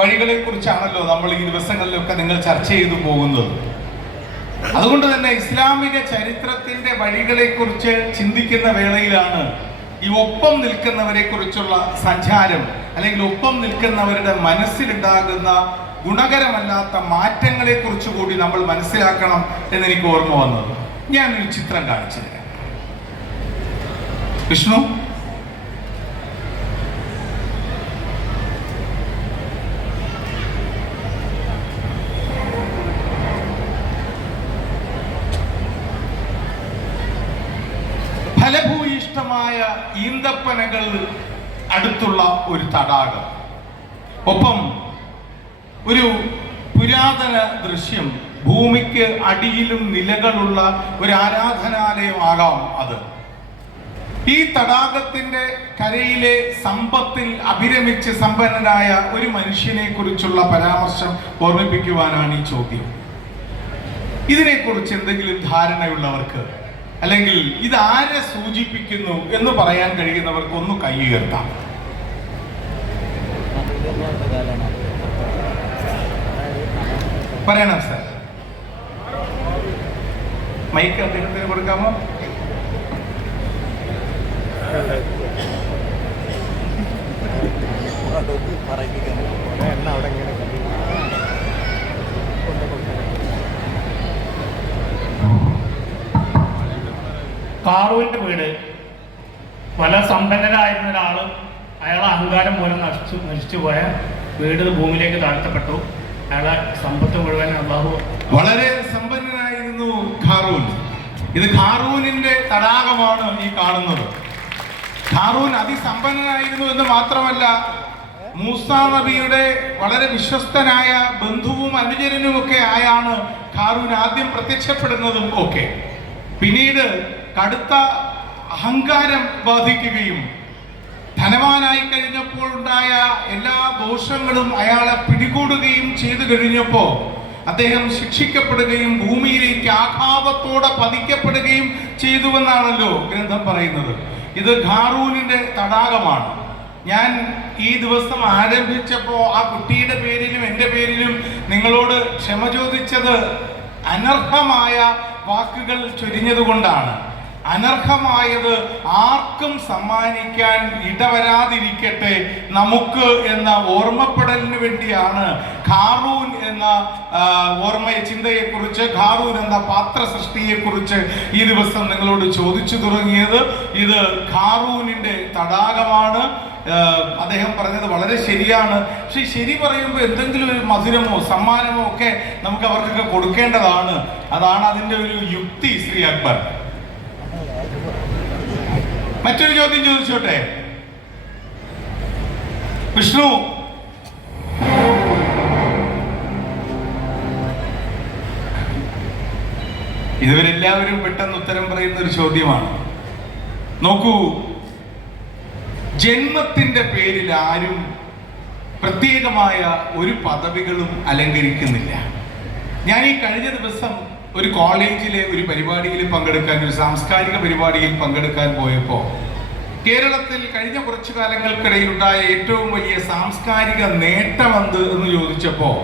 വഴികളെ കുറിച്ചാണല്ലോ നമ്മൾ ഈ ദിവസങ്ങളിലൊക്കെ നിങ്ങൾ ചർച്ച ചെയ്തു പോകുന്നത്. അതുകൊണ്ട് തന്നെ ഇസ്ലാമിക ചരിത്രത്തിന്റെ വഴികളെ കുറിച്ച് ചിന്തിക്കുന്ന വേളയിലാണ് ഈ ഒപ്പം നിൽക്കുന്നവരെ കുറിച്ചുള്ള സഞ്ചാരം, അല്ലെങ്കിൽ ഒപ്പം നിൽക്കുന്നവരുടെ മനസ്സിലുണ്ടാകുന്ന ഗുണകരമല്ലാത്ത മാറ്റങ്ങളെ കുറിച്ച് കൂടി നമ്മൾ മനസ്സിലാക്കണം എന്നെനിക്ക് ഓർമ്മ വന്നത്. ഞാനൊരു ചിത്രം കാണിച്ചു തരാം. വിഷ്ണു, ഫലഭൂയിഷ്ടമായ ഈന്തപ്പനകൾ അടുത്തുള്ള ഒരു തടാകം, ഒപ്പം ഒരു പുരാതന ദൃശ്യം, ഭൂമിക്ക് അടിയിലും നിലകളുള്ള ഒരു ആരാധനാലയമാകാം അത്. ഈ തടാകത്തിന്റെ കരയിലെ സമ്പത്തിൽ അഭിരമിച്ച് സമ്പന്നനായ ഒരു മനുഷ്യനെ കുറിച്ചുള്ള പരാമർശം ഓർമ്മിപ്പിക്കുവാനാണ് ഈ ചോദ്യം. ഇതിനെക്കുറിച്ച് എന്തെങ്കിലും ധാരണയുള്ളവർക്ക്, അല്ലെങ്കിൽ ഇതാരെ സൂചിപ്പിക്കുന്നു എന്ന് പറയാൻ കഴിയുന്നവർക്ക് ഒന്ന് കൈ ഉയർത്താം. പറയണം സാർ. മൈക്ക് അദ്ദേഹത്തിന് കൊടുക്കാമോ? കാറൂവിന്റെ വീട്, പല സമ്പന്നനായിരുന്ന ഒരാള് അയാളെ അഹങ്കാരം മൂലം നശിച്ചു പോയ വീട് ഭൂമിയിലേക്ക് താഴ്ത്തപ്പെട്ടു. അയാളെ സമ്പത്ത് മുഴുവൻ അള്ളാഹു. വളരെ സമ്പന്നനായിരുന്നു ഖാറൂൻ. ഇത് ഖാറൂനിന്റെ തടാകമാണ് ഈ കാണുന്നത്. ഖാറൂൻ അതിസമ്പന്നനായിരുന്നു എന്ന് മാത്രമല്ല, മൂസാ നബിയുടെ വളരെ വിശ്വസ്തനായ ബന്ധുവും അനുചരനുമൊക്കെ ആയാണ് ഖാറൂൻ ആദ്യം പ്രത്യക്ഷപ്പെടുന്നതും ഒക്കെ. പിന്നീട് കടുത്ത അഹങ്കാരം ബാധിക്കുകയും ധനവാനായി കഴിഞ്ഞപ്പോൾ ഉണ്ടായ എല്ലാ ദോഷങ്ങളും അയാളെ പിടികൂടുകയും ചെയ്തു കഴിഞ്ഞപ്പോൾ അദ്ദേഹം ശിക്ഷിക്കപ്പെടുകയും ഭൂമിയിലേക്ക് ആഘാതത്തോടെ പതിക്കപ്പെടുകയും ചെയ്തുവെന്നാണല്ലോ ഗ്രന്ഥം പറയുന്നത്. ഇത് ഖാറൂനിന്റെ തടാകമാണ്. ഞാൻ ഈ ദിവസം ആരംഭിച്ചപ്പോൾ ആ കുട്ടിയുടെ പേരിലും എൻ്റെ പേരിലും നിങ്ങളോട് ക്ഷമ ചോദിച്ചത് അനർഹമായ വാക്കുകൾ ചൊരിഞ്ഞതുകൊണ്ടാണ്. അനർഹമായത് ആർക്കും സമ്മാനിക്കാൻ ഇടവരാതിരിക്കട്ടെ നമുക്ക് എന്ന ഓർമ്മപ്പെടലിന് വേണ്ടിയാണ് ഖാറൂൻ എന്ന ചിന്തയെക്കുറിച്ച്, ഖാറൂൻ എന്ന പാത്ര സൃഷ്ടിയെക്കുറിച്ച് ഈ ദിവസം നിങ്ങളോട് ചോദിച്ചു തുടങ്ങിയത്. ഇത് ഖാറൂനിന്റെ തടാകമാണ്. അദ്ദേഹം പറഞ്ഞത് വളരെ ശരിയാണ്. പക്ഷെ ശരി പറയുമ്പോൾ എന്തെങ്കിലും ഒരു മധുരമോ സമ്മാനമോ ഒക്കെ നമുക്ക് അവർക്കൊക്കെ കൊടുക്കേണ്ടതാണ്. അതാണ് അതിൻ്റെ ഒരു യുക്തി. ശ്രീ അക്ബർ, മറ്റൊരു ചോദ്യം ചോദിച്ചോട്ടെ? വിഷ്ണു, ഇതുവരെല്ലാവരും പെട്ടെന്ന് ഉത്തരം പറയുന്ന ഒരു ചോദ്യമാണ്. നോക്കൂ, ജന്മത്തിന്റെ പേരിൽ ആരും പ്രത്യേകമായ ഒരു പദവികളും അലങ്കരിക്കുന്നില്ല. ഞാൻ ഈ കഴിഞ്ഞ ദിവസം ഒരു കോളേജിലെ ഒരു പരിപാടിയിൽ പങ്കെടുക്കാൻ, ഒരു സാംസ്കാരിക പരിപാടിയിൽ പങ്കെടുക്കാൻ പോയപ്പോൾ കേരളത്തിൽ കഴിഞ്ഞ കുറച്ചു കാലങ്ങൾക്കിടയിലുണ്ടായ ഏറ്റവും വലിയ സാംസ്കാരിക നേട്ടമെന്ത് എന്ന് ചോദിച്ചപ്പോൾ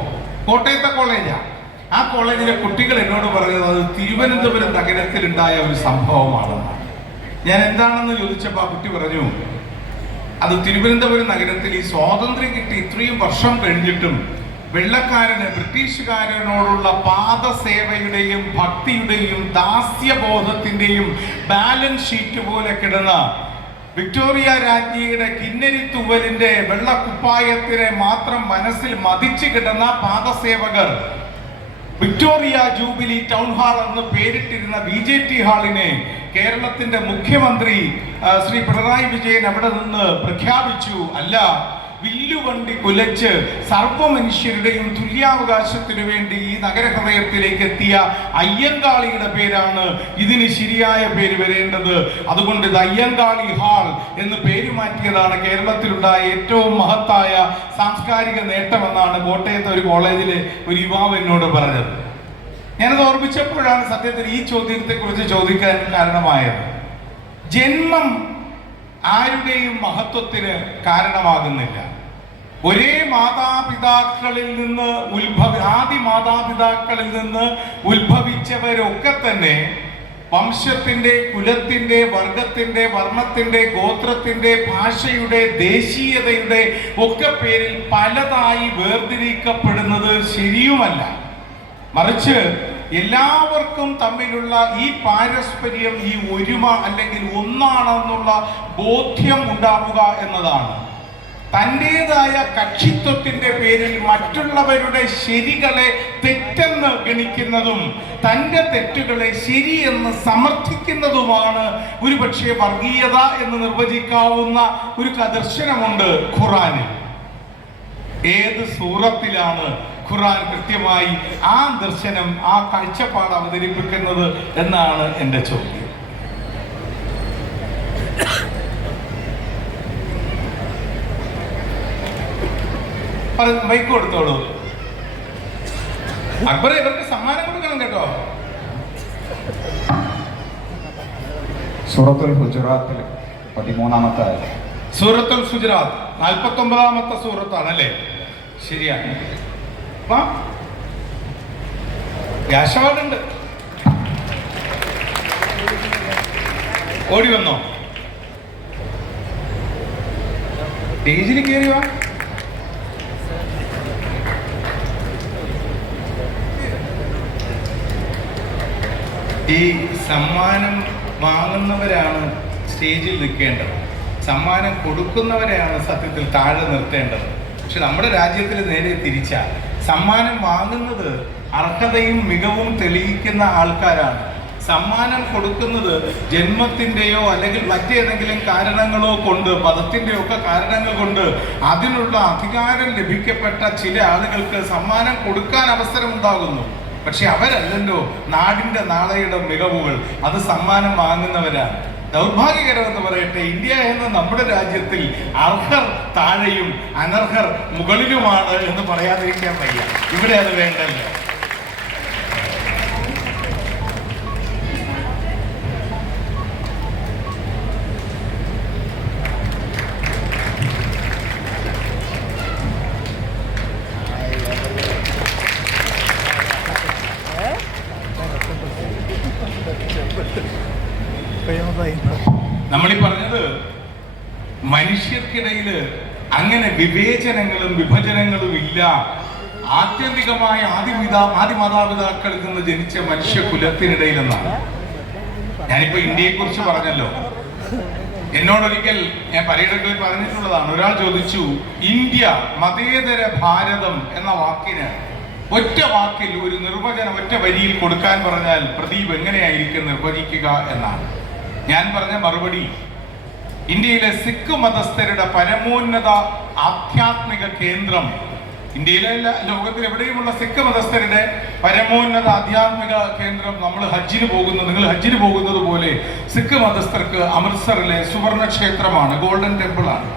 കോട്ടയത്തെ കോളേജാണ്. ആ കോളേജിലെ കുട്ടികൾ എന്നോട് പറഞ്ഞത് അത് തിരുവനന്തപുരം നഗരത്തിലുണ്ടായ ഒരു സംഭവമാണെന്നാണ്. ഞാൻ എന്താണെന്ന് ചോദിച്ചപ്പോൾ ആ കുട്ടി പറഞ്ഞു, അത് തിരുവനന്തപുരം നഗരത്തിൽ ഈ സ്വാതന്ത്ര്യം കിട്ടി ഇത്രയും വർഷം കഴിഞ്ഞിട്ടും വെള്ളക്കാരന് ബ്രിട്ടീഷുകാരനോടുള്ള പാദസേവയുടെയും ഭക്തിയുടെയും ദാസ്യബോധത്തിന്റെയും ബാലൻസ് ഷീറ്റ് പോലെ കിടന്ന വിക്ടോറിയ രാജ്ഞിയുടെ കിന്നരി തൂവലിന്റെ വെള്ളക്കുപ്പായത്തിനെ മാത്രം മനസ്സിൽ മതിച്ചു കിടന്ന പാദസേവകർ വിക്ടോറിയ ജൂബിലി ടൗൺ ഹാൾ എന്ന് പേരിട്ടിരുന്ന BJT ഹാളിനെ കേരളത്തിന്റെ മുഖ്യമന്ത്രി ശ്രീ പിണറായി വിജയൻ അവിടെ നിന്ന് പ്രഖ്യാപിച്ചു, അല്ല, വില്ലുവണ്ടി കുലച്ച് സർവ്വമനുഷ്യരുടെയും തുല്യാവകാശത്തിനു വേണ്ടി ഈ നഗരഹൃദയത്തിലേക്ക് എത്തിയ അയ്യങ്കാളിയുടെ പേരാണ് ഇതിന് ശരിയായ പേര് വരേണ്ടത്. അതുകൊണ്ട് ഇത് അയ്യങ്കാളി ഹാൾ എന്ന് പേര് മാറ്റിയതാണ് കേരളത്തിലുണ്ടായ ഏറ്റവും മഹത്തായ സാംസ്കാരിക നേട്ടമെന്നാണ് കോട്ടയത്തെ ഒരു കോളേജിലെ ഒരു യുവാവ് എന്നോട് പറഞ്ഞത്. ഞാനത് ഓർമ്മിച്ചപ്പോഴാണ് സത്യത്തിൽ ഈ ചോദ്യത്തെക്കുറിച്ച് ചോദിക്കാൻ കാരണമായത്. ജന്മം ആരുടെയും മഹത്വത്തിന് കാരണമാകുന്നില്ല. ഒരേ മാതാപിതാക്കളിൽ നിന്ന് ആദി മാതാപിതാക്കളിൽ നിന്ന് ഉത്ഭവിച്ചവരൊക്കെ തന്നെ വംശത്തിന്റെ, കുലത്തിന്റെ, വർഗത്തിന്റെ, വർണ്ണത്തിന്റെ, ഗോത്രത്തിന്റെ, ഭാഷയുടെ, ദേശീയതയുടെ ഒക്കെ പേരിൽ പലതായി വേർതിരിക്കപ്പെടുന്നത് ശരിയുമല്ല. മറിച്ച് എല്ലാവർക്കും തമ്മിലുള്ള ഈ പാരസ്പര്യം, ഈ ഒരുമ അല്ലെങ്കിൽ ഒന്നാണെന്നുള്ള ബോധ്യം ഉണ്ടാവുക എന്നതാണ്. തൻ്റെതായ കക്ഷിത്വത്തിന്റെ പേരിൽ മറ്റുള്ളവരുടെ ശരികളെ തെറ്റെന്ന് ഗണിക്കുന്നതും തൻ്റെ തെറ്റുകളെ ശരിയെന്ന് സമർത്ഥിക്കുന്നതുമാണ് ഒരുപക്ഷെ വർഗീയത എന്ന് നിർവചിക്കാവുന്ന ഒരു ദർശനമുണ്ട് ഖുറാനിൽ. ഏത് സൂറത്തിലാണ് ഖുറാൻ കൃത്യമായി ആ ദർശനം, ആ കാഴ്ചപ്പാട് അവതരിപ്പിക്കുന്നത് എന്നാണ് എൻ്റെ ചോദ്യം. മൈക്ക് കൊടുത്തോളൂ. അക്ബർ, ഇവർക്ക് സമ്മാനം കൊടുക്കണം കേട്ടോ. സൂറത്തുൽ ഹുജറാത്തിൽ 13-ാമത്തെ ആയത്ത്. സൂറത്തുൽ ഹുജറാത്ത് 49-ാമത്തെ സൂറത്താണ് അല്ലേ? ശരിയാണ്. യാശവാദുണ്ട്. ഓടി വന്നോ? സ്റ്റേജിൽ കയറി വാ. ഈ സമ്മാനം വാങ്ങുന്നവരാണ് സ്റ്റേജിൽ നിൽക്കേണ്ടത്, സമ്മാനം കൊടുക്കുന്നവരെയാണ് സത്യത്തിൽ താഴെ നിർത്തേണ്ടത്. പക്ഷെ നമ്മുടെ രാജ്യത്തിൽ നേരെ തിരിച്ചാ. സമ്മാനം വാങ്ങുന്നത് അർഹതയും മികവും തെളിയിക്കുന്ന ആൾക്കാരാണ്. സമ്മാനം കൊടുക്കുന്നത് ജന്മത്തിൻ്റെയോ അല്ലെങ്കിൽ മറ്റേതെങ്കിലും കാരണങ്ങളോ കൊണ്ട്, മതത്തിൻ്റെയോ ഒക്കെ കാരണങ്ങൾ കൊണ്ട് അതിനുള്ള അധികാരം ലഭിക്കപ്പെട്ട ചില ആളുകൾക്ക് സമ്മാനം കൊടുക്കാൻ അവസരം ഉണ്ടാകുന്നു. പക്ഷെ അവരല്ലല്ലോ നാടിൻ്റെ നാളെയുടെ മികവുകൾ. അത് സമ്മാനം വാങ്ങുന്നവരാണ്. ദൗർഭാഗ്യകരമെന്ന് പറയട്ടെ, ഇന്ത്യ എന്ന നമ്മുടെ രാജ്യത്തിൽ അർഹർ താഴെയും അനർഹർ മുകളിലുമാണ് എന്ന് പറയാതിരിക്കാൻ വയ്യ. ഇവിടെ അത് വേണ്ടല്ലോ. നമ്മളീ പറഞ്ഞത് മനുഷ്യർക്കിടയിൽ അങ്ങനെ വിവേചനങ്ങളും വിഭജനങ്ങളും ഇല്ല. ആത്യന്തികമായ ആദി മാതാപിതാക്കളിൽ നിന്ന് ജനിച്ച മനുഷ്യ കുലത്തിനിടയിലെന്നാണ്. ഞാനിപ്പോ ഇന്ത്യയെ കുറിച്ച് പറഞ്ഞല്ലോ. എന്നോടൊരിക്കൽ ഞാൻ പര്യടനത്തിൽ പറഞ്ഞിട്ടുള്ളതാണ്. ഒരാൾ ചോദിച്ചു, ഇന്ത്യ മതേതര ഭാരതം എന്ന വാക്കിന് ഒറ്റ വാക്കിൽ ഒരു നിർവചനം ഒറ്റ വരിയിൽ കൊടുക്കാൻ പറഞ്ഞാൽ പ്രദീപ് എങ്ങനെയായിരിക്കും നിർവചിക്കുക എന്നാണ്. ഞാൻ പറഞ്ഞ മറുപടി, ഇന്ത്യയിലെ സിഖ് മതസ്ഥരുടെ പരമോന്നത ആധ്യാത്മിക കേന്ദ്രം, ഇന്ത്യയിലെ ലോകത്തിൽ എവിടെയുമുള്ള സിഖ് മതസ്ഥരുടെ പരമോന്നത ആധ്യാത്മിക കേന്ദ്രം. നിങ്ങൾ ഹജ്ജിന് പോകുന്നത് പോലെ സിഖ് മതസ്ഥർക്ക് അമൃത്സറിലെ സുവർണ ക്ഷേത്രമാണ്, ഗോൾഡൻ ടെമ്പിൾ ആണ്.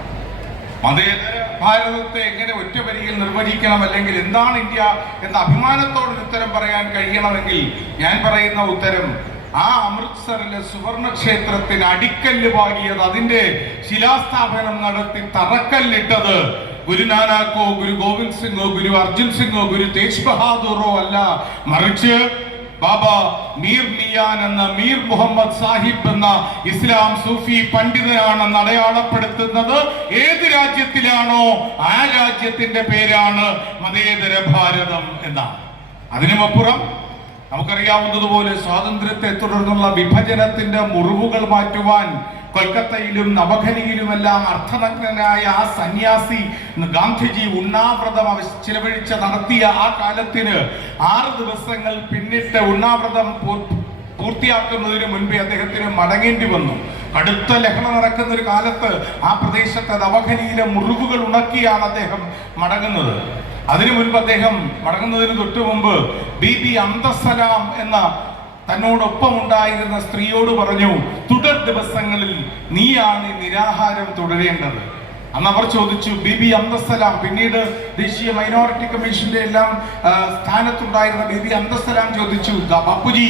മതേതര ഭാരതത്തെ എങ്ങനെ ഒറ്റ വരിയിൽ നിർവചിക്കണം, അല്ലെങ്കിൽ എന്താണ് ഇന്ത്യ എന്ന അഭിമാനത്തോടെ ഉത്തരം പറയാൻ കഴിയണമെങ്കിൽ ഞാൻ പറയുന്ന ഉത്തരം, ആ അമൃത്സറിലെ സുവർണ ക്ഷേത്രത്തിന് അടിക്കല്ല് പാകിയത്, അതിന്റെ ശിലാസ്ഥാപനം നടത്തി തറക്കല്ലിട്ടത് ഗുരുനാനാക്കോ, ഗുരു ഗോവിന്ദ് സിംഗോ, ഗുരു അർജുൻ സിംഗോ, ഗുരു തേജ് ബഹാദൂറോ അല്ല, മറിച്ച് ബാബ മീർ മിയാൻ എന്ന മീർ മുഹമ്മദ് സാഹിബ് എന്ന ഇസ്ലാം സൂഫി പണ്ഡിതനാണെന്ന് അടയാളപ്പെടുത്തുന്നത് ഏത് രാജ്യത്തിലാണോ ആ രാജ്യത്തിന്റെ പേരാണ് മതേതര ഭാരതം എന്നാണ്. അതിനുമപ്പുറം നമുക്കറിയാവുന്നതുപോലെ സ്വാതന്ത്ര്യത്തെ തുടർന്നുള്ള വിഭജനത്തിന്റെ മുറിവുകൾ മാറ്റുവാൻ കൊൽക്കത്തയിലും നവഖലിയിലുമെല്ലാം അർത്ഥനഗ്നനായ ആ സന്യാസി ഗാന്ധിജി ഉണ്ണാവ്രതം നടത്തിയ ആ കാലത്തിന് 6 ദിവസങ്ങൾ പിന്നിട്ട് ഉണ്ണാവ്രതം പൂർത്തിയാക്കുന്നതിന് മുൻപേ അദ്ദേഹത്തിന് മടങ്ങേണ്ടി വന്നു. കടുത്ത ലഹള നടക്കുന്ന ഒരു കാലത്ത് ആ പ്രദേശത്തെ നവഖലിയിലെ മുറിവുകൾ ഉണക്കിയാണ് അദ്ദേഹം മടങ്ങുന്നത്. അതിനു മുൻപ് അദ്ദേഹം മടങ്ങുന്നതിന് തൊട്ടു മുമ്പ് ബീബി അംദസലാം എന്ന തന്നോടൊപ്പം ഉണ്ടായിരുന്ന സ്ത്രീയോട് പറഞ്ഞു, തുടർ ദിവസങ്ങളിൽ നീയാണ് ഈ നിരാഹാരം തുടരേണ്ടത്. അന്ന് അവർ ചോദിച്ചു, ബീബി അംദസലാം, പിന്നീട് ദേശീയ മൈനോറിറ്റി കമ്മീഷന്റെ എല്ലാം സ്ഥാനത്തുണ്ടായിരുന്ന ബീബി അംദസലാം ചോദിച്ചു, ബാപ്പുജി,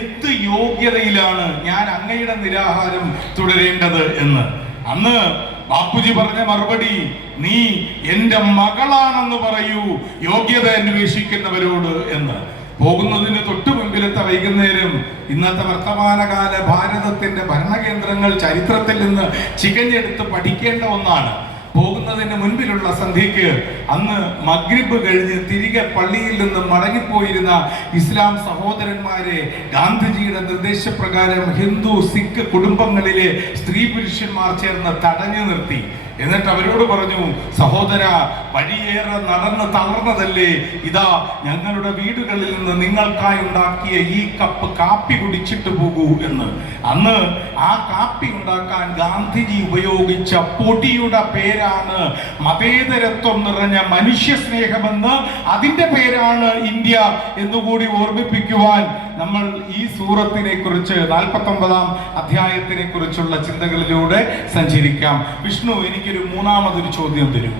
എന്ത് യോഗ്യതയിലാണ് ഞാൻ അങ്ങയുടെ നിരാഹാരം തുടരേണ്ടത് എന്ന്. അന്ന് ബാപ്പുജി പറഞ്ഞ മറുപടി, നീ എന്റെ മകളാണെന്ന് പറയൂ യോഗ്യത അന്വേഷിക്കുന്നവരോട് എന്ന്. പോകുന്നതിന് തൊട്ടു മുൻപിലത്തെ വൈകുന്നേരം ഇന്നത്തെ വർത്തമാനകാല ഭാരതത്തിന്റെ ഭരണകേന്ദ്രങ്ങൾ ചരിത്രത്തിൽ നിന്ന് ചികഞ്ഞെടുത്ത് പഠിക്കേണ്ട ഒന്നാണ്. പോകുന്നതിന് മുൻപിലുള്ള സന്ധ്യയ്ക്ക് അന്ന് മഗ്രിബ് കഴിഞ്ഞ് തിരികെ പള്ളിയിൽ നിന്ന് മടങ്ങിപ്പോയിരുന്ന ഇസ്ലാം സഹോദരന്മാരെ ഗാന്ധിജിയുടെ നിർദ്ദേശപ്രകാരം ഹിന്ദു സിഖ് കുടുംബങ്ങളിലെ സ്ത്രീ പുരുഷന്മാർ ചേർന്ന് തടഞ്ഞു നിർത്തി. എന്നിട്ട് അവരോട് പറഞ്ഞു, സഹോദര, വഴിയേറെ നടന്ന് തളർന്നതല്ലേ, ഇതാ ഞങ്ങളുടെ വീടുകളിൽ നിന്ന് നിങ്ങൾക്കായി ഉണ്ടാക്കിയ ഈ കപ്പ് കാപ്പി കുടിച്ചിട്ട് പോകൂ എന്ന്. അന്ന് ആ കാപ്പി ഉണ്ടാക്കാൻ ഗാന്ധിജി ഉപയോഗിച്ച പൊടിയുടെ പേരാണ് മതേതരത്വം നിറഞ്ഞ മനുഷ്യ സ്നേഹമെന്ന്. അതിന്റെ പേരാണ് ഇന്ത്യ എന്നുകൂടി ഓർമ്മിപ്പിക്കുവാൻ നമ്മൾ ഈ സൂറത്തിനെ കുറിച്ച് 49-ാം അധ്യായത്തിനെ കുറിച്ചുള്ള ചിന്തകളിലൂടെ സഞ്ചരിക്കാം. വിഷ്ണു, എനിക്കൊരു മൂന്നാമതൊരു ചോദ്യം തരൂ.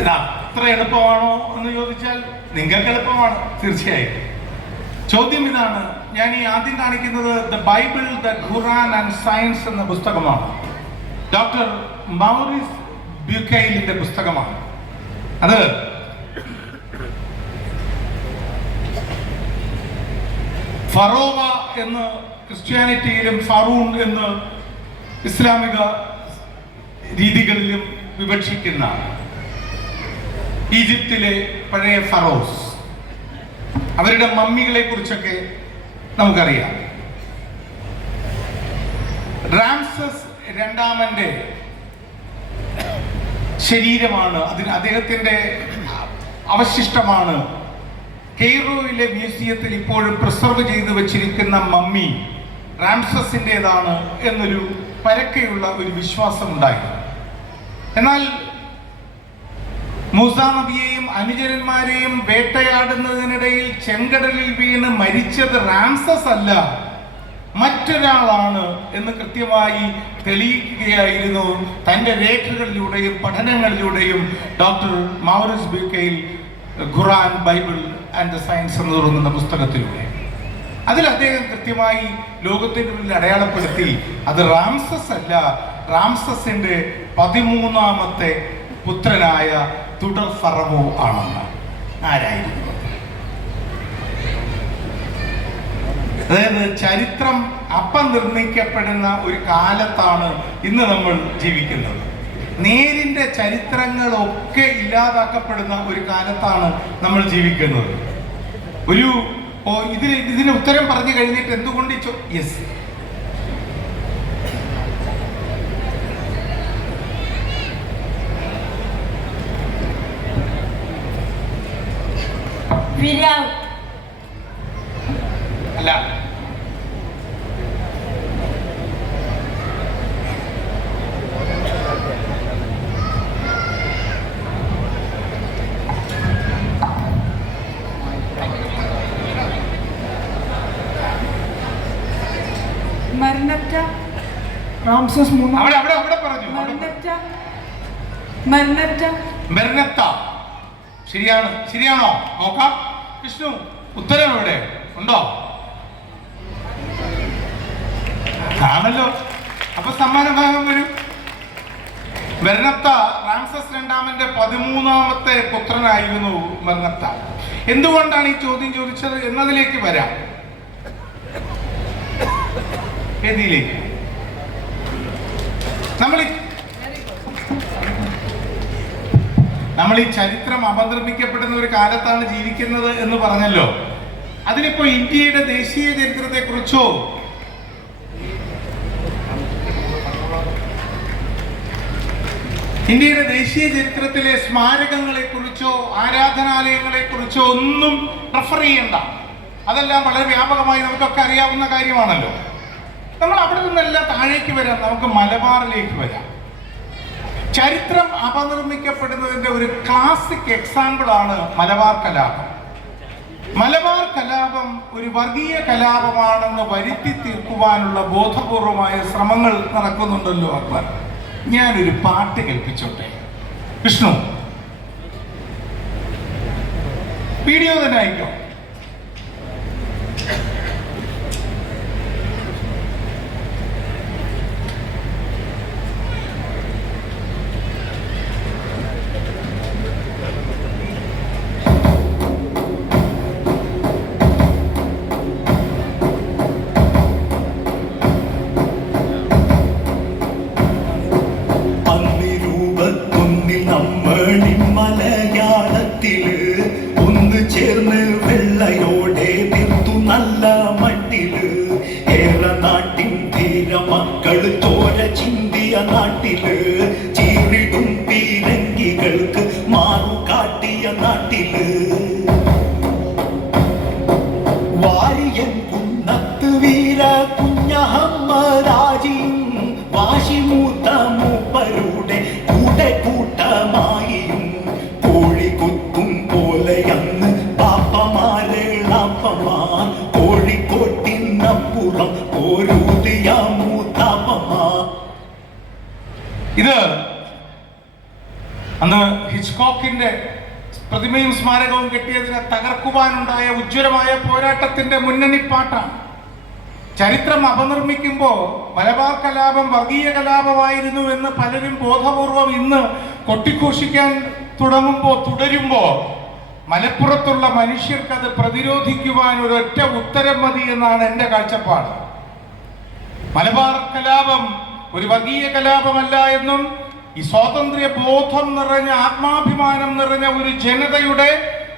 ഇത് അത്ര എളുപ്പമാണോ എന്ന് ചോദിച്ചാൽ നിങ്ങൾക്ക് എളുപ്പമാണ് തീർച്ചയായും. ചോദ്യം ഇതാണ്. ഞാൻ ഈ ആദ്യം കാണിക്കുന്നത് the Bible, the Quran and science എന്ന പുസ്തകമാണ്. ഡോക്ടർ മൗറിസ് ബ്യൂക്കൈലിന്റെ പുസ്തകമാണ്. അത് ഫറോവ എന്ന് ക്രിസ്ത്യാനിറ്റിയിലും ഫറൂൺ എന്ന് ഇസ്ലാമിക രീതികളിലും വിവക്ഷിക്കുന്ന ഈജിപ്തിലെ പഴയ ഫറോസ്, അവരുടെ മമ്മികളെ കുറിച്ചൊക്കെ നമുക്കറിയാം. റാംസസ് രണ്ടാമന്റെ ശരീരമാണ്, അദ്ദേഹത്തിന്റെ അവശിഷ്ടമാണ് കെയ്റോയിലെ മ്യൂസിയത്തിൽ ഇപ്പോഴും പ്രിസർവ് ചെയ്ത് വെച്ചിരിക്കുന്ന മമ്മി റാംസസിൻ്റെതാണ് എന്നൊരു പരക്കെയുള്ള ഒരു വിശ്വാസം ഉണ്ടായി. എന്നാൽ മൂസ നബിയെയും അനുചരന്മാരെയും വേട്ടയാടുന്നതിനിടയിൽ ചെങ്കടലിൽ വീണ് മരിച്ചത് റാംസസ് അല്ല, മറ്റൊരാളാണ് എന്ന് കൃത്യമായി തെളിയിക്കുകയായിരുന്നു തൻ്റെ രേഖകളിലൂടെയും പഠനങ്ങളിലൂടെയും doctor Maurice Bucaille Quran, Bible and the science എന്ന് തുടങ്ങുന്ന പുസ്തകത്തിലൂടെ. അതിൽ അദ്ദേഹം കൃത്യമായി ലോകത്തിന് മുന്നിൽ അടയാളപ്പെടുത്തി അത് റാംസസ് അല്ല, റാംസസിന്റെ 13ാമത്തെ പുത്രനായ തുടർ ഫറവോ ആണെന്ന്. ആരായിരുന്നു? അതായത് ചരിത്രം അപനിർണയിക്കപ്പെടുന്ന ഒരു കാലത്താണ് ഇന്ന് നമ്മൾ ജീവിക്കുന്നത്. നേരിന്റെ ചരിത്രങ്ങളൊക്കെ ഇല്ലാതാക്കപ്പെടുന്ന ഒരു കാലത്താണ് നമ്മൾ ജീവിക്കുന്നത്. ഇതിന് ഉത്തരം പറഞ്ഞു കഴിഞ്ഞിട്ട് എന്തുകൊണ്ട് യെസ്, അല്ല, റാംസസ് അവിടെ പറഞ്ഞു മെർനത്ത. ശരിയാണോ നോക്കാം. വിഷ്ണു, ഉത്തരം എവിടെ ഉണ്ടോ? ആണല്ലോ. അപ്പൊ സമ്മാന ഭാഗം വരും. മെർനത്ത റാംസസ് രണ്ടാമന്റെ 13ാമത്തെ പുത്രനായിരുന്നു മെർനത്ത. എന്തുകൊണ്ടാണ് ഈ ചോദ്യം ചോദിച്ചത് എന്നതിലേക്ക് വരാം. വേദിയിലേക്ക് നമ്മൾ ഈ ചരിത്രം അപനിർമ്മിക്കപ്പെടുന്ന ഒരു കാലത്താണ് ജീവിക്കുന്നത് എന്ന് പറഞ്ഞല്ലോ. അതിനിപ്പോ ഇന്ത്യയുടെ ദേശീയ ചരിത്രത്തെ കുറിച്ചോ ഇന്ത്യയുടെ ദേശീയ ചരിത്രത്തിലെ സ്മാരകങ്ങളെ കുറിച്ചോ ആരാധനാലയങ്ങളെ കുറിച്ചോ ഒന്നും റെഫർ ചെയ്യണ്ട. അതെല്ലാം വളരെ വ്യാപകമായി നമുക്കൊക്കെ അറിയാവുന്ന കാര്യമാണല്ലോ. നമ്മൾ അവിടെ നിന്നെല്ലാം താഴേക്ക് വരാം, നമുക്ക് മലബാറിലേക്ക് വരാം. ചരിത്രം അപനിർമ്മിക്കപ്പെടുന്നതിന്റെ ഒരു ക്ലാസിക് എക്സാമ്പിൾ ആണ് മലബാർ കലാപം. മലബാർ കലാപം ഒരു വർഗീയ കലാപമാണെന്ന് വരുത്തി തീർക്കുവാനുള്ള ബോധപൂർവമായ ശ്രമങ്ങൾ നടക്കുന്നുണ്ടല്ലോ അക്ബർ. ഞാനൊരു പാട്ട് കേൾപ്പിച്ചോട്ടെ. വിഷ്ണു, വീഡിയോ തന്നെ അയക്കോ? എൻ കുന്നത്ത് വീര കുഞ്ഞഹമ്മദാജിയും വാശിമൂത്ത മൂപ്പരുടെ കൂടെ കൂട്ടമായിയും കോഴി കുത്തും പോലെയന്ന് പാപ്പമാരേളാപ്പമാർ കോഴിക്കോട്ടിനപ്പുറം ഓരൂതിയ മൂത്താപ്പമാർ. ഇത് അന്ന് ഹിച്ച്കോക്കിന്റെ പ്രതിമയും സ്മാരകവും കെട്ടിയതിനെ തകർക്കുവാനുണ്ടായ ഉജ്ജ്വലമായ പോരാട്ടത്തിന്റെ മുന്നണിപ്പാട്ടാണ്. ചരിത്രം അപനിർമ്മിക്കുമ്പോൾ മലബാർ കലാപം വർഗീയ കലാപമായിരുന്നു എന്ന് പലരും ബോധപൂർവം ഇന്ന് കൊട്ടിഘോഷിക്കാൻ തുടരുമ്പോൾ മലപ്പുറത്തുള്ള മനുഷ്യർക്ക് അത് പ്രതിരോധിക്കുവാൻ ഒരൊറ്റ ഉത്തരം മതി എന്നാണ് എൻ്റെ കാഴ്ചപ്പാട്. മലബാർ കലാപം ഒരു വർഗീയ കലാപമല്ല എന്നും ഈ സ്വാതന്ത്ര്യ ബോധം നിറഞ്ഞ ആത്മാഭിമാനം നിറഞ്ഞ ഒരു ജനതയുടെ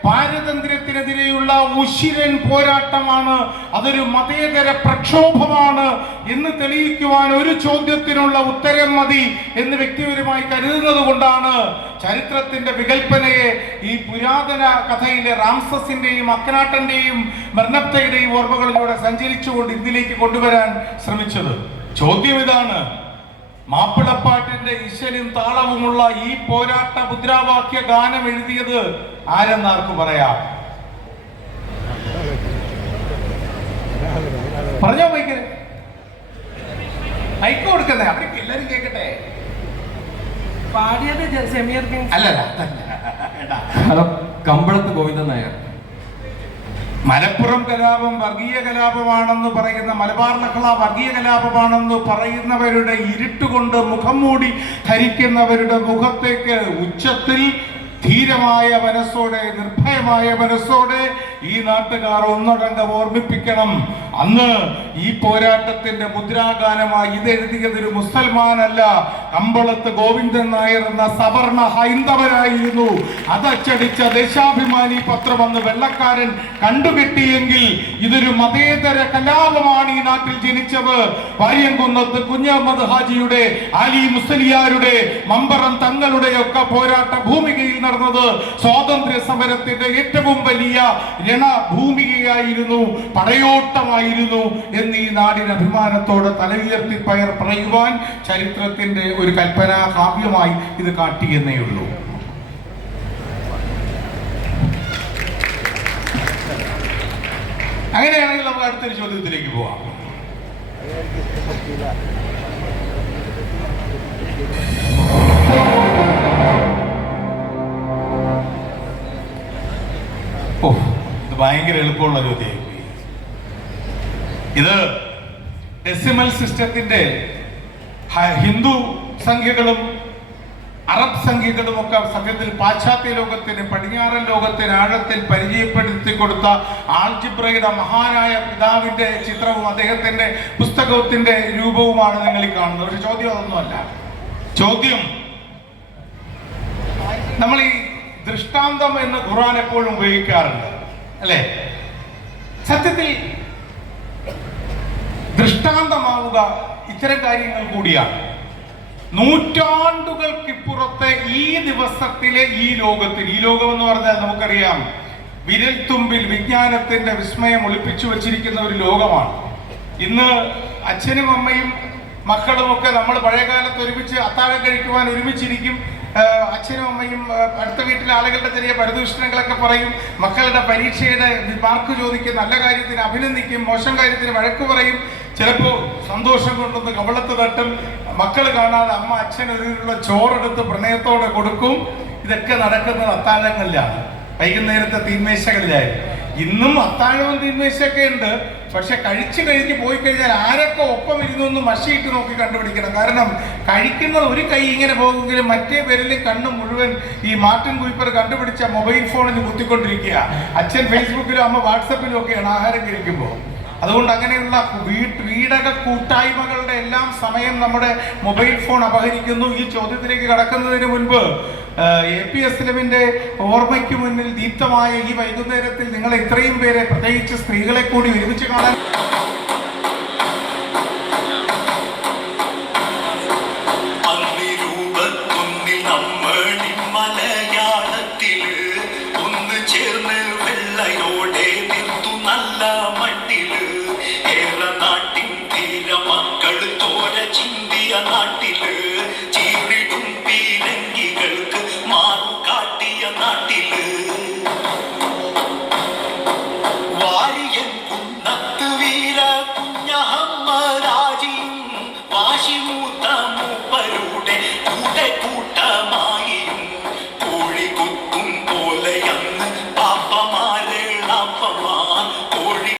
പാരതന്ത്ര്യത്തിനെതിരെയുള്ള ഉശിരൻ പോരാട്ടമാണ്, അതൊരു മതേതര പ്രക്ഷോഭമാണ് എന്ന് തെളിയിക്കുവാൻ ഒരു ചോദ്യത്തിനുള്ള ഉത്തരം മതി എന്ന് വ്യക്തിപരമായി കരുതുന്നത് കൊണ്ടാണ് ചരിത്രത്തിന്റെ വികൽപ്പനയെ ഈ പുരാതന കഥയിലെ റാംസസിന്റെയും അക്കനാട്ടന്റെയും മെർനപ്തയുടെയും ഓർമ്മകളിലൂടെ സഞ്ചരിച്ചുകൊണ്ട് ഇതിലേക്ക് കൊണ്ടുവരാൻ ശ്രമിച്ചത്. ചോദ്യം ഇതാണ്: മാപ്പിളപ്പാട്ടിന്റെ ഇശലും താളവുമുള്ള ഈ പോരാട്ട മുദ്രാവാക്യ ഗാനം എഴുതിയത് ആരെന്നാർക്ക് പറയാം? പറഞ്ഞോ മൈക്കര്, മൈക്ക് കൊടുക്കുന്നേ, അവർക്ക് എല്ലാരും കേക്കട്ടെ. പാടിയത് സെമീർ അല്ലല്ല, ഹലോ, കമ്പളത്ത് ഗോവിന്ദൻ നായർ. മലപ്പുറം കലാപം വർഗീയ കലാപമാണെന്ന് പറയുന്ന, മലബാർ ലഹള വർഗീയ കലാപമാണെന്ന് പറയുന്നവരുടെ ഇരുട്ടുകൊണ്ട് മുഖം മൂടി ധരിക്കുന്നവരുടെ മുഖത്തേക്ക് ഉച്ചത്തിൽ ധീരമായ മനസ്സോടെ, നിർഭയമായ മനസ്സോടെ ഈ നാട്ടുകാർ ഒന്നടങ്കം ഓർമ്മിപ്പിക്കണം. അന്ന് ഈ പോരാട്ടത്തിന്റെ മുദ്രാഗാനമായി ഇതെഴുതിയതൊരു മുസൽമാനല്ല, കമ്പളത്ത് ഗോവിന്ദൻ നായർ എന്ന സവർണ ഹൈന്ദവരായിരുന്നു. അതച്ചടിച്ച ദേശാഭിമാനി പത്രം അന്ന് വെള്ളക്കാരൻ കണ്ടുകെട്ടിയെങ്കിൽ ഇതൊരു മതേതര കലാപമാണ് ഈ നാട്ടിൽ ജനിച്ചത്. വാര്യംകുന്നത്ത് കുഞ്ഞഹമ്മദ് ഹാജിയുടെ, ആലി മുസ്ലിയാരുടെ, മമ്പറം തങ്ങളുടെ ഒക്കെ പോരാട്ട ഭൂമികയിൽ നടന്നത് സ്വാതന്ത്ര്യ സമരത്തിന്റെ ഏറ്റവും വലിയ രണഭൂമികയായിരുന്നു, പടയോട്ടമായിരുന്നു എന്ന് ഈ നാടിന് അഭിമാനത്തോടെ തല ഉയർത്തി പറയുവാൻ ചരിത്രത്തിന്റെ ഒരു കൽപ്പനാ കാവ്യമായി ഇത് കാട്ടിയെന്നേ ഉള്ളൂ. അങ്ങനെയാണെങ്കിൽ നമുക്ക് അടുത്തൊരു ചോദ്യത്തിലേക്ക് പോവാം. ഓ, ഇത് ഭയങ്കര എളുപ്പമുള്ള ചോദ്യമായി. ഇത് ഡെസിമൽ സിസ്റ്റത്തിന്റെ ഹിന്ദു സംഖ്യകളും അറബ് സംഖ്യകളും ഒക്കെ സത്യത്തിൽ പാശ്ചാത്യ ലോകത്തിന്, പടിഞ്ഞാറൻ ലോകത്തിന് ആഴത്തിൽ പരിചയപ്പെടുത്തി കൊടുത്ത ആൾജിബ്രയുടെ മഹാനായ പിതാവിന്റെ ചിത്രവും അദ്ദേഹത്തിന്റെ പുസ്തകത്തിന്റെ രൂപവുമാണ് നിങ്ങൾ ഈ കാണുന്നത്. പക്ഷെ ചോദ്യം അതൊന്നുമല്ല. ചോദ്യം, നമ്മൾ ഈ ദൃഷ്ടാന്തം എന്ന് ഖുർആൻ എപ്പോഴും ഉപയോഗിക്കാറുണ്ട് അല്ലെ? സത്യത്തിൽ ദൃഷ്ടാന്തമാവുക ഇത്തരം കാര്യങ്ങൾ കൂടിയാണ്. നൂറ്റാണ്ടുകൾക്കിപ്പുറത്തെ ഈ ദിവസത്തിലെ ഈ ലോകത്തിൽ, ഈ ലോകം എന്ന് പറഞ്ഞാൽ നമുക്കറിയാം വിരൽത്തുമ്പിൽ വിജ്ഞാനത്തിന്റെ വിസ്മയം ഒളിപ്പിച്ചു വച്ചിരിക്കുന്ന ഒരു ലോകമാണ്. ഇന്ന് അച്ഛനും അമ്മയും മക്കളും ഒക്കെ നമ്മൾ പഴയകാലത്ത് ഒരുമിച്ച് അത്താഴം കഴിക്കുവാൻ ഒരുമിച്ചിരിക്കും. അച്ഛനും അമ്മയും അടുത്ത വീട്ടിലെ ആളുകളുടെ ചെറിയ പരിദൂഷണങ്ങളൊക്കെ പറയും. മക്കളുടെ പരീക്ഷയുടെ മാർക്ക് ചോദിക്കും, നല്ല കാര്യത്തിന് അഭിനന്ദിക്കും, മോശം കാര്യത്തിന് വഴക്ക് പറയും. ചിലപ്പോൾ സന്തോഷം കൊണ്ടൊന്ന് കവളത്ത് തട്ടും. മക്കൾ കാണാതെ അമ്മ അച്ഛനൊരുള്ള ചോറെടുത്ത് പ്രണയത്തോടെ കൊടുക്കും. ഇതൊക്കെ നടക്കുന്നത് അത്താഴങ്ങളിലാണ്, വൈകുന്നേരത്തെ തീന്മേശകളിലായിരുന്നു. ഇന്നും അത്താഴവും തീന്മേശയൊക്കെ ഉണ്ട്. പക്ഷെ കഴിച്ചു കഴിഞ്ഞ് പോയി കഴിഞ്ഞാൽ ആരൊക്കെ ഒപ്പം ഇരുന്നൊന്ന് മഷിയിട്ട് നോക്കി കണ്ടുപിടിക്കണം. കാരണം കഴിക്കുന്നത് ഒരു കൈ ഇങ്ങനെ പോകുമെങ്കിലും മറ്റേ പേരിൽ കണ്ണ് മുഴുവൻ ഈ മാർട്ടിൻ കുയിപ്പർ കണ്ടുപിടിച്ച മൊബൈൽ ഫോണിൽ കുത്തിക്കൊണ്ടിരിക്കുക. അച്ഛൻ ഫേസ്ബുക്കിലും അമ്മ വാട്സപ്പിലും ഒക്കെയാണ് ആഹാരം കഴിക്കുമ്പോൾ. അതുകൊണ്ട് അങ്ങനെയുള്ള വീടക കൂട്ടായ്മകളുടെ എല്ലാം സമയം നമ്മുടെ മൊബൈൽ ഫോൺ അപഹരിക്കുന്നു. ഈ ചോദ്യത്തിലേക്ക് കടക്കുന്നതിന് മുൻപ് APSLMന്റെ ഓർമ്മയ്ക്ക് മുന്നിൽ ദീപ്തമായ ഈ വൈകുന്നേരത്തിൽ നിങ്ങൾ ഇത്രയും പേരെ, പ്രത്യേകിച്ച് സ്ത്രീകളെ കൂടി ഒരുമിച്ച് കാണാൻ